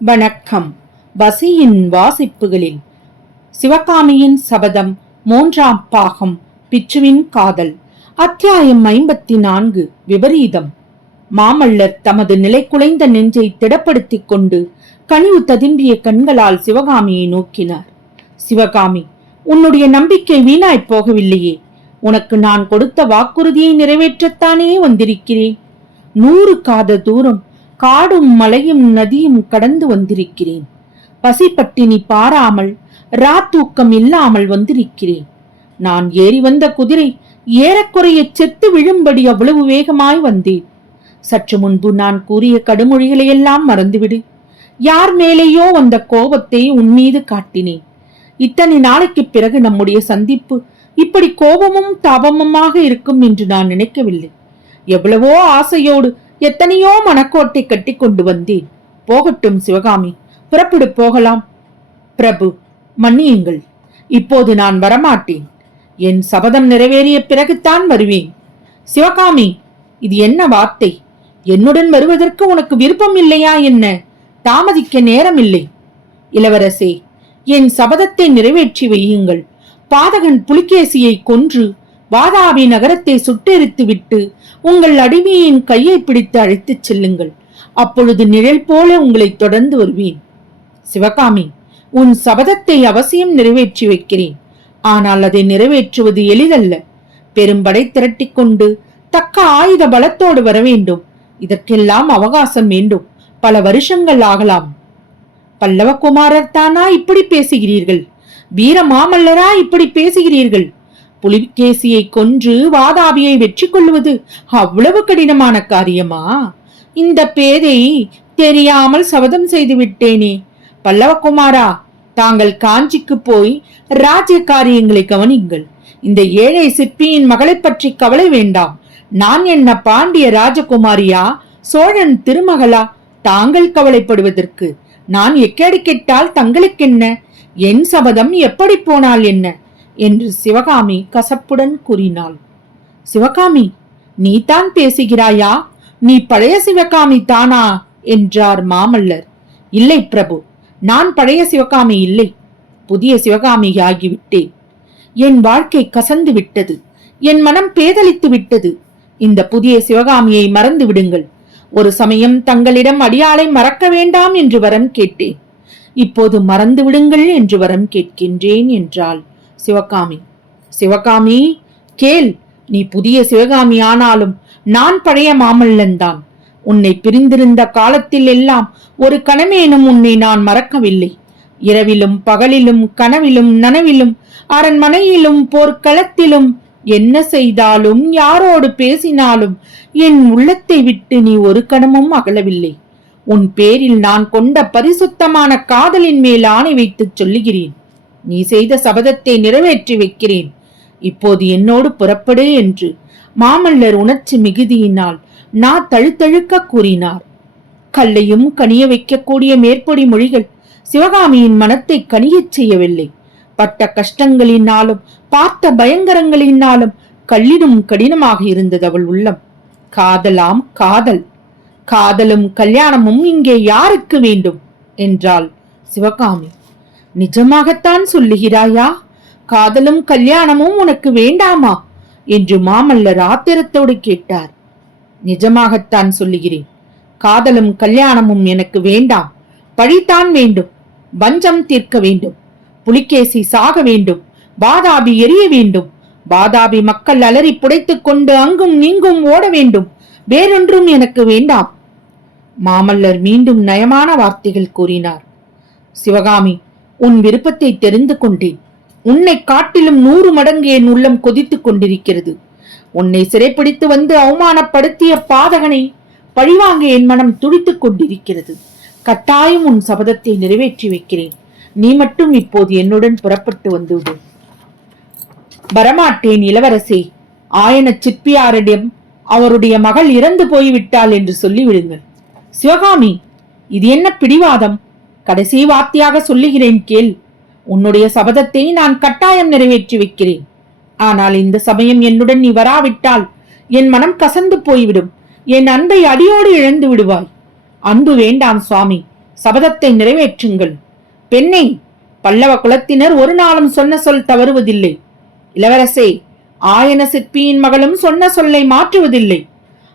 வணக்கம். வசியின் வாசிப்புகளில் சிவகாமியின் சபதம் 3ஆம் பாகம். பிச்சுவின் காதல். அத்தியாயம் 54. விபரீதம். மாமல்லர் தமது நிலை குலைந்த நெஞ்சை திடப்படுத்திக் கொண்டு கனிவு ததும்பிய கண்களால் சிவகாமியை நோக்கினார். சிவகாமி, உன்னுடைய நம்பிக்கை வீணாய்ப் போகவில்லையே. உனக்கு நான் கொடுத்த வாக்குறுதியை நிறைவேற்றத்தானே வந்திருக்கிறேன். 100 காத தூரம் காடும் மலையும் நதியும் கடந்து வந்திருக்கிறேன். பசிப்பட்டினி பாராமல் ராத்தூக்கம் இல்லாமல் வந்திருக்கிறேன். நான் ஏறி வந்த குதிரை ஏறக்குறைய செத்து விழும்படி அவ்வளவு வேகமாய் வந்தேன். சற்று முன்பு நான் கூறிய கடுமொழிகளையெல்லாம் மறந்துவிடு. யார் மேலேயோ வந்த கோபத்தை உன்மீது காட்டினேன். இத்தனை நாளைக்கு பிறகு நம்முடைய சந்திப்பு இப்படி கோபமும் தாபமுமாக இருக்கும் என்று நான் நினைக்கவில்லை. எவ்வளவோ ஆசையோடு எத்தனையோ மனக்கோட்டை கட்டி கொண்டு வந்தேன். போகட்டும் சிவகாமி, புறப்படு, போகலாம். பிரபு, மன்னியுங்கள், இப்போது நான் வரமாட்டேன். என் சபதம் நிறைவேறிய பிறகுத்தான் வருவேன். சிவகாமி, இது என்ன வார்த்தை? என்னுடன் வருவதற்கு உனக்கு விருப்பம் இல்லையா என்ன? தாமதிக்க நேரமில்லை. இளவரசே, என் சபதத்தை நிறைவேற்றி வையுங்கள். பாதகன் புலிகேசியை கொன்று வாதாபி நகரத்தை சுட்டெரித்து விட்டு உங்கள் அடிமையின் கையை பிடித்து அழைத்துச் செல்லுங்கள். அப்பொழுது நிழல் போல உங்களை தொடர்ந்து வருவேன். சிவகாமி, உன் சபதத்தை அவசியம் நிறைவேற்றி வைக்கிறேன். ஆனால் அதை நிறைவேற்றுவது எளிதல்ல. பெரும்படை திரட்டிக் கொண்டு தக்க ஆயுத பலத்தோடு வர வேண்டும். இதற்கெல்லாம் அவகாசம் வேண்டும். பல வருஷங்கள் ஆகலாம். பல்லவகுமாரர் தானா இப்படி பேசுகிறீர்கள்? வீர மாமல்லரா இப்படி பேசுகிறீர்கள்? புலிகேசியை கொன்று வாதாபியை வெற்றி கொள்வது அவ்வளவு கடினமான காரியமா? இந்த பேதை தெரியாமல் சபதம் செய்து விட்டேனே. பல்லவகுமாரா, தாங்கள் காஞ்சிக்கு போய் ராஜ்ய காரியங்களை கவனிங்கள். இந்த ஏழை சிற்பியின் மகளை பற்றி கவலை வேண்டாம். நான் என்ன பாண்டிய ராஜகுமாரியா, சோழன் திருமகளா தாங்கள் கவலைப்படுவதற்கு? நான் எக்கேடு கெட்டால் தங்களுக்கென்ன? என் சபதம் எப்படி போனால் என்ன என்று சிவகாமி கசப்புடன் கூறினாள். சிவகாமி, நீ தான் பேசுகிறாயா? நீ பழைய சிவகாமி தானா என்றார் மாமல்லர். இல்லை பிரபு, நான் பழைய சிவகாமி இல்லை, புதிய சிவகாமி ஆகிவிட்டேன். என் வாழ்க்கை கசந்து விட்டது. என் மனம் பேதலித்து விட்டது. இந்த புதிய சிவகாமியை மறந்து விடுங்கள். ஒரு சமயம் தங்களிடம் அடியாளை மறக்க வேண்டாம் என்று வரம் கேட்டேன். இப்போது மறந்து விடுங்கள் என்று வரம் கேட்கின்றேன் என்றாள் சிவகாமி. சிவகாமி, கேள். நீ புதிய சிவகாமி ஆனாலும் நான் பழைய மாமல்லன்தான். உன்னை பிரிந்திருந்த காலத்தில் எல்லாம் ஒரு கணமேனும் உன்னை நான் மறக்கவில்லை. இரவிலும் பகலிலும் கனவிலும் நனவிலும் அரண்மனையிலும் போர்க்களத்திலும் என்ன செய்தாலும் யாரோடு பேசினாலும் என் உள்ளத்தை விட்டு நீ ஒரு கணமும் அகலவில்லை. உன் பேரில் நான் கொண்ட பரிசுத்தமான காதலின் மேல் ஆணை வைத்து சொல்லுகிறேன். நீ செய்த சபதத்தை நிறைவேற்றி வைக்கிறேன். இப்போது என்னோடு புறப்படு என்று மாமல்லர் உணர்ச்சி மிகுதியினால் நான் தழுத்தழுக்க கூறினார். கல்லையும் கனிய வைக்கக்கூடிய மேற்பொடி மொழிகள் சிவகாமியின் மனத்தை கனியச் செய்யவில்லை. பட்ட கஷ்டங்களினாலும் பார்த்த பயங்கரங்களினாலும் கல்லினும் கடினமாக இருந்தது அவள் உள்ளம். காதலாம் காதல். காதலும் கல்யாணமும் இங்கே யாருக்கு வேண்டும் என்றாள் சிவகாமி. நிஜமாகத்தான் சொல்லுகிறாயா? காதலும் கல்யாணமும் உனக்கு வேண்டாமா என்று மாமல்லர் ஆத்திரத்தோடு கேட்டார். நிஜமாகத்தான் சொல்லுகிறேன். காதலும் கல்யாணமும் எனக்கு வேண்டாம். பழித்தான் வேண்டும். வஞ்சம் தீர்க்க வேண்டும். புலிகேசி சாக வேண்டும். வாதாபி எரிய வேண்டும். வாதாபி மக்கள் அலறி புடைத்துக் கொண்டு அங்கும் நீங்கும் ஓட வேண்டும். வேறொன்றும் எனக்கு வேண்டாம். மாமல்லர் மீண்டும் நயமான வார்த்தைகள் கூறினார். சிவகாமி, உன் விருப்பத்தை தெரிந்து கொண்டேன். உன்னை காட்டிலும் 100 மடங்கு என் உள்ளம் கொதித்துக் கொண்டிருக்கிறது. உன்னை சிறைப்பிடித்து வந்து அவமானப்படுத்திய பாதகனை பழிவாங்க என் மனம் துடித்துக் கொண்டிருக்கிறது. கட்டாயம் உன் சபதத்தை நிறைவேற்றி வைக்கிறேன். நீ மட்டும் இப்போது என்னுடன் புறப்பட்டு வந்துவிடு. வரமாட்டேன் இளவரசே. ஆயன சிற்பியாரிடம் அவருடைய மகள் இறந்து போய்விட்டாள் என்று சொல்லிவிடுங்கள். சிவகாமி, இது என்ன பிடிவாதம்? கடைசி வார்த்தையாக சொல்லுகிறேன் கேள். உன்னுடைய சபதத்தை நான் கட்டாயம் நிறைவேற்றி வைக்கிறேன். ஆனால் இந்த சமயம் என்னுடன் நீ வராவிட்டால் என் மனம் கசந்து போய்விடும். என் அன்பை அடியோடு இழந்து விடுவாய். அன்பு வேண்டாம் சுவாமி, சபதத்தை நிறைவேற்றுங்கள். பெண்ணே, பல்லவ குலத்தினர் ஒரு நாளும் சொன்ன சொல் தவறுவதில்லை. இளவரசே, ஆயன சிற்பியின் மகளும் சொன்ன சொல்லை மாற்றுவதில்லை.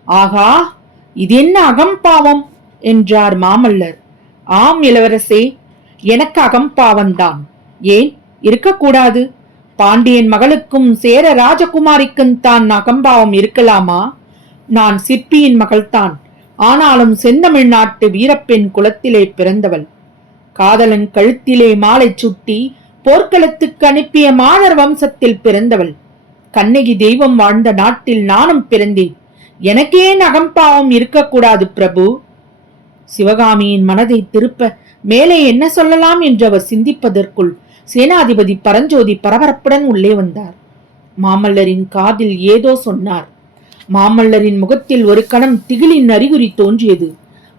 ஆகா, இது என்ன அகம்பாவம் என்றார் மாமல்லர். ஆம் இளவரசே, எனக்கு அகம்பாவம்தான். ஏன் இருக்கக்கூடாது? பாண்டியன் மகளுக்கும் சேர ராஜகுமாரிக்கும் தான் அகம்பாவம் இருக்கலாமா? நான் சிற்பியின் மகள்தான். ஆனாலும் செந்தமிழ்நாட்டு வீரப்பெண் குலத்திலே பிறந்தவள். காதலன் கழுத்திலே மாலை சுட்டி போர்க்களத்துக்கு அனுப்பிய மாதர் வம்சத்தில் பிறந்தவள். கண்ணகி தெய்வம் வாழ்ந்த நாட்டில் நானும் பிறந்தேன். எனக்கேன் அகம்பாவம் இருக்கக்கூடாது பிரபு? சிவகாமியின் மனதை திருப்ப மேலே என்ன சொல்லலாம் என்று அவர் சிந்திப்பதற்குள் சேனாதிபதி பரஞ்சோதி பரபரப்புடன் உள்ளே வந்தார். மாமல்லரின் காதில் ஏதோ சொன்னார். மாமல்லரின் முகத்தில் ஒரு கணம் திகிலின் அறிகுறி தோன்றியது.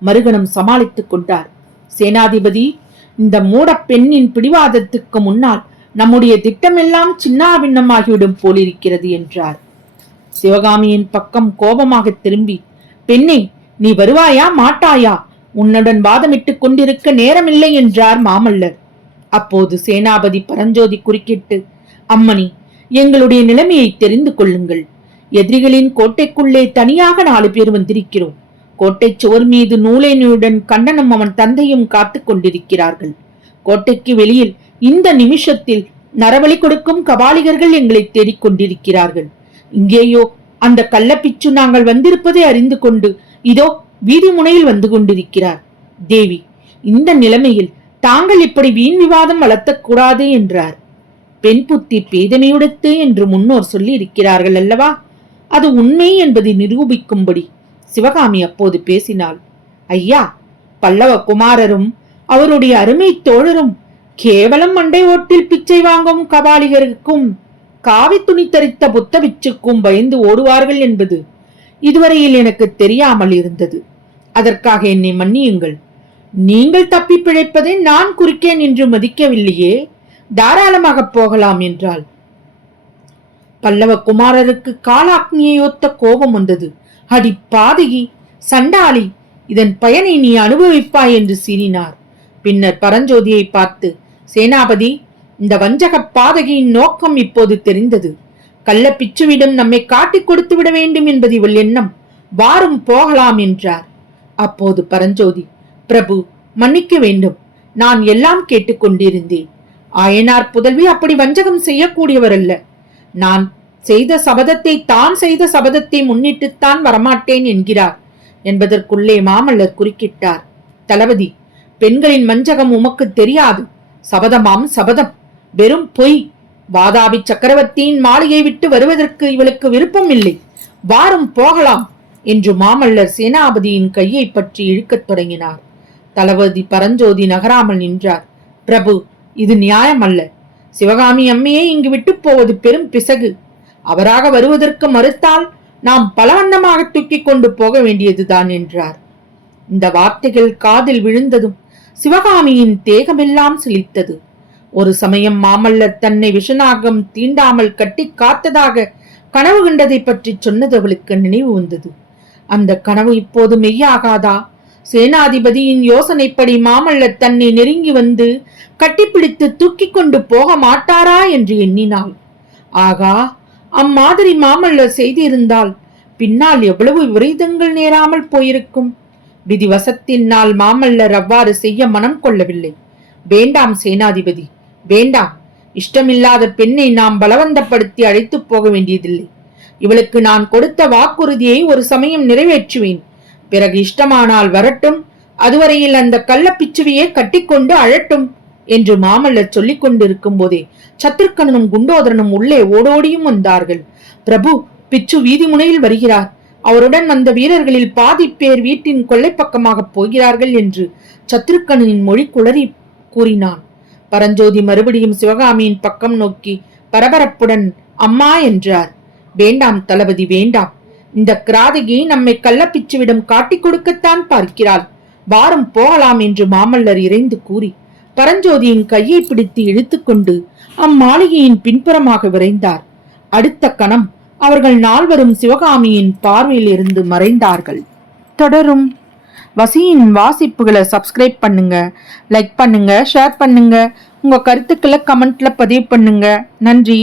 மறுகணம் சமாளித்துக் கொண்டார். சேனாதிபதி, இந்த மூட பெண்ணின் பிடிவாதத்துக்கு முன்னால் நம்முடைய திட்டமெல்லாம் சின்னாபின்னமாகிவிடும் போலிருக்கிறது என்றார். சிவகாமியின் பக்கம் கோபமாக திரும்பி, பெண்ணே, நீ வருவாயா மாட்டாயா? உன்னுடன் வாதமிட்டுக் கொண்டிருக்க நேரமில்லை என்றார் மாமல்லர். அப்போது சேனாபதி பரஞ்சோதி குறுக்கிட்டு, அம்மணி, எங்களுடைய நிலைமையை தெரிந்து கொள்ளுங்கள். எதிரிகளின் கோட்டைக்குள்ளே தனியாக 4 பேர் வந்திருக்கிறோம். கோட்டை சுவர் மீது நூலேனியுடன் கண்ணனும் அவன் தந்தையும் காத்துக் கொண்டிருக்கிறார்கள். கோட்டைக்கு வெளியில் இந்த நிமிஷத்தில் நரபலி கொடுக்கும் கபாலிகர்கள் எங்களை தேடிக்கொண்டிருக்கிறார்கள். இங்கேயோ அந்த கள்ளப்பிச்சு நாங்கள் வந்திருப்பதை அறிந்து கொண்டு இதோ வீதி முனையில் வந்து கொண்டிருக்கிறார். தேவி, இந்த நிலைமையில் தாங்கள் இப்படி வீண் விவாதம் வளர்த்தக்கூடாது என்றார். பெண் புத்தி பேதமையுடைத்து என்று முன்னோர் சொல்லி இருக்கிறார்கள் அல்லவா? அது உண்மை என்பதை நிரூபிக்கும்படி சிவகாமி அப்போது பேசினாள். ஐயா, பல்லவ குமாரரும் அவருடைய அருமை தோழரும் கேவலம் மண்டை ஓட்டில் பிச்சை வாங்கும் கபாலிகருக்கும் காவி துணி தரித்த புத்த பிச்சுக்கும் பயந்து ஓடுவார்கள் என்பது இதுவரையில் எனக்கு தெரியாமல் இருந்தது. அதற்காக என்னை மன்னியுங்கள். நீங்கள் தப்பி பிழைப்பதை நான் குறுக்கே நின்று மதிக்கவில்லையே. தாராளமாக போகலாம் என்றாள். பல்லவ குமாரருக்கு காலாக்னியை ஒத்த கோபம் வந்தது. அடி பாதகி, சண்டாளி, இதன் பயனை நீ அனுபவிப்பாய் என்று சீறினார். பின்னர் பரஞ்சோதியை பார்த்து, சேனாபதி, இந்த வஞ்சக பாதகியின் நோக்கம் இப்போது தெரிந்தது. கள்ள பிச்சுவிடம் நம்மை காட்டிக் கொடுத்து விட வேண்டும் என்பது இவள் எண்ணம். வாரும் போகலாம் என்றார். அப்போது பரஞ்சோதி, பிரபு, மன்னிக்க வேண்டும். நான் எல்லாம் கேட்டுக்கொண்டிருந்தேன். ஆயனார் புதல்வி அப்படி வஞ்சகம் செய்யக்கூடியவர் அல்ல. நான் செய்த சபதத்தை தான் செய்த சபதத்தை முன்னிட்டுத்தான் வரமாட்டேன் என்கிறார் என்பதற்குள்ளே மாமல்லர் குறுக்கிட்டார். தளபதி, பெண்களின் வஞ்சகம் உமக்கு தெரியாது. சபதமாம் சபதம், வெறும் பொய். வாதாபி சக்கரவர்த்தியின் மாளிகை விட்டு வருவதற்கு இவளுக்கு விருப்பம் இல்லை. வாரும் போகலாம் என்று மாமல்லர் சேனாபதியின் கையை பற்றி இழுக்கத் தொடங்கினார். தளபதி பரஞ்சோதி நகராமல் நின்றார். பிரபு, இது நியாயம் அல்ல. சிவகாமி அம்மையை இங்கு விட்டு போவது பெரும் பிசகு. அவராக வருவதற்கு மறுத்தால் நாம் பலவண்ணமாக தூக்கிக் கொண்டு போக வேண்டியதுதான் என்றார். இந்த வார்த்தைகள் காதில் விழுந்ததும் சிவகாமியின் தேகமெல்லாம் சிலித்தது. ஒரு சமயம் மாமல்லர் தன்னை விஷநாகம் தீண்டாமல் கட்டி காத்ததாக கனவு கண்டதை பற்றி சொன்னது அவளுக்கு நினைவு வந்தது. அந்த கனவு இப்போது மெய்யாகாதா? சேனாதிபதியின் யோசனைப்படி மாமல்லர் தன்னை நெருங்கி வந்து கட்டிப்பிடித்து தூக்கி கொண்டு போக மாட்டாரா என்று எண்ணினாள். ஆகா, அம்மாதிரி மாமல்லர் செய்திருந்தால் பின்னால் எவ்வளவு விபரீதங்கள் நேராமல் போயிருக்கும். விதிவசத்தினால் மாமல்லர் அவ்வாறு செய்ய மனம் கொள்ளவில்லை. வேண்டாம் சேனாதிபதி, வேண்டாம். இஷ்டமில்லாத பெண்ணை நாம் பலவந்தப்படுத்தி அழைத்து போக வேண்டியதில்லை. இவளுக்கு நான் கொடுத்த வாக்குறுதியை ஒரு சமயம் நிறைவேற்றுவேன். பிறகு இஷ்டமானால் வரட்டும். அதுவரையில் அந்த கள்ளப்பிச்சுவையே கட்டிக்கொண்டு அழட்டும் என்று மாமல்லர் சொல்லிக் கொண்டிருக்கும் போதே சத்ருக்கனும் குண்டோதரனும் உள்ளே ஓடோடியும் வந்தார்கள். பிரபு, பிச்சு வீதி முனையில் வருகிறார். அவருடன் வந்த வீரர்களில் பாதி பேர் வீட்டின் கொள்ளை பக்கமாக போகிறார்கள் என்று சத்ருக்கனின் மொழி குளறி கூறினான். பரஞ்சோதி மறுபடியும் சிவகாமியின் பக்கம் நோக்கி பரபரப்புடன் அம்மா என்றார். வேண்டாம் தளபதி, வேண்டாம். இந்த கிராதகி நம்மை கள்ளப்பிச்சுவிடம் காட்டிக் கொடுக்கத்தான் பார்க்கிறாள். வாரம் போகலாம் என்று மாமல்லர் இறைந்து கூறி பரஞ்சோதியின் கையை பிடித்து இழுத்துக்கொண்டு அம்மாளிகையின் பின்புறமாக விரைந்தார். அடுத்த கணம் அவர்கள் 4வரும் சிவகாமியின் பார்வையில் இருந்து மறைந்தார்கள். தொடரும். வசியின் வாசிப்புகளை சப்ஸ்கிரைப் பண்ணுங்க, லைக் பண்ணுங்க, ஷேர் பண்ணுங்க, உங்க கருத்துக்களை கமெண்ட்ல பதிவு பண்ணுங்க. நன்றி.